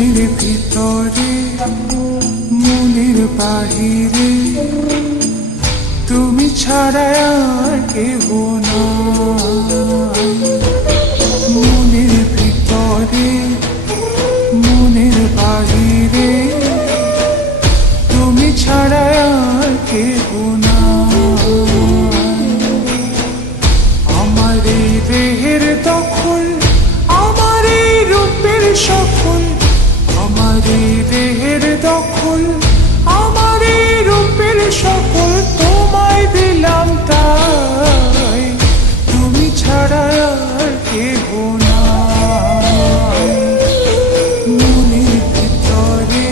মনের ভিতরে মনের বাহিরে তুমি ছাড়া আর কেহ নাই। মনের ভিতরে মনের বাহিরে তুমি ছাড়া আর কেহ নাই। আমার এই দেহের দখল, আমার এই রূপের সকল, আমার এই দেহের দখল, আমার এই রূপের সকল তোমায় দিলাম তাই, তুমি ছাড়া আর কেহ নাই। মনের ভিতরে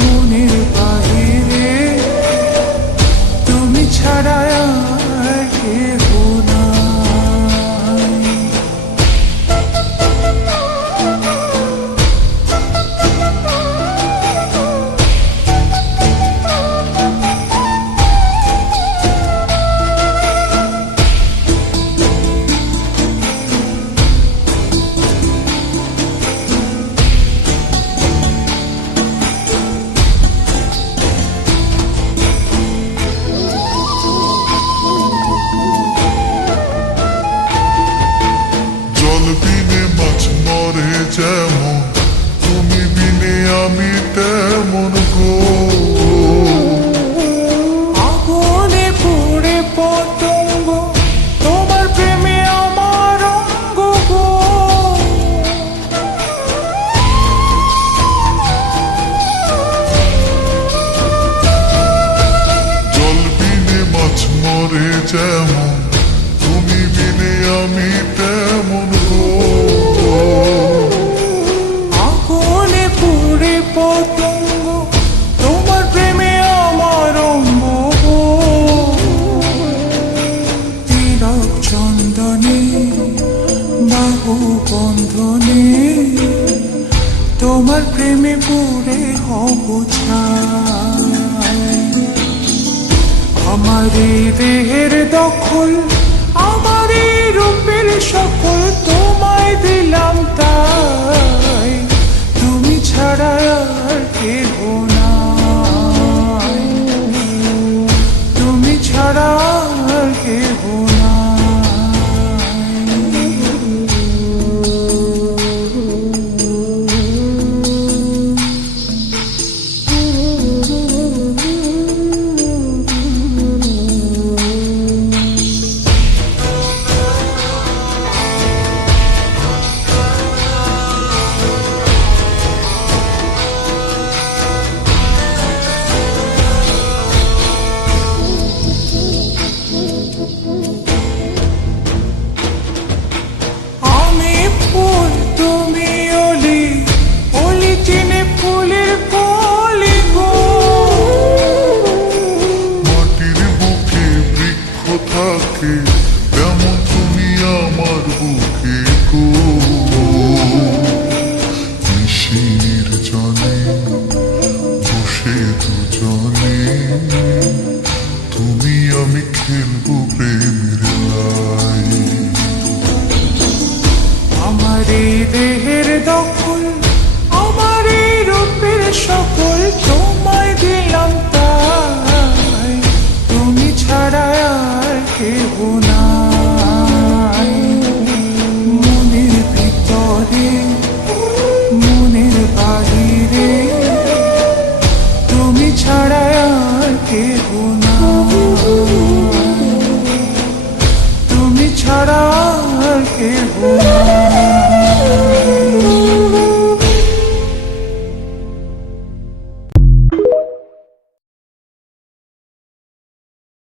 মনের বাহিরে তুমি ছাড়া আর কেহ নাই। জল বিনে মাছ মরে যেমন, তুমি বিনে আমি তেমন গো। আগুনে পুড়ে পতঙ্গ, তোমার প্রেমে আমার অঙ্গ গো। জল বিনে মাছ মরে যেমন, তুমি বিনে আমি তেমন গো। আগুনে পুড়ে পতঙ্গ, তোমার প্রেমে আমার অঙ্গ গো। তিলক চন্দনে বাহু বন্ধনে তোমার প্রেমে পুড়ে হব ছাই। আমার এই দেহের দখল, আমার এই রূপের সকল তোমায় দিলাম তাই, তুমি ছাড়া আর কেহ নাই। তুমি ছাড়া আর কেহ নাই। আমি ফুল তুমি অলি, অলি চিনে ফুলের কলি গো। মাটির বুকে বৃক্ষ থাকে, তেমন তুমি আমার বুকে গো। নিশির জনে বসে দুজনে, তুমি আমি খেলবো প্রেমের লাই। আমার এই দেহের দখল, আমার এই রূপের সকল তোমায় দিলাম তাই, তুমি ছাড়া আর কেহ নাই। মনের ভিতরে মনের বাহিরে তুমি ছাড়া আর কেহ নাই। তুমি ছাড়া আর কেহ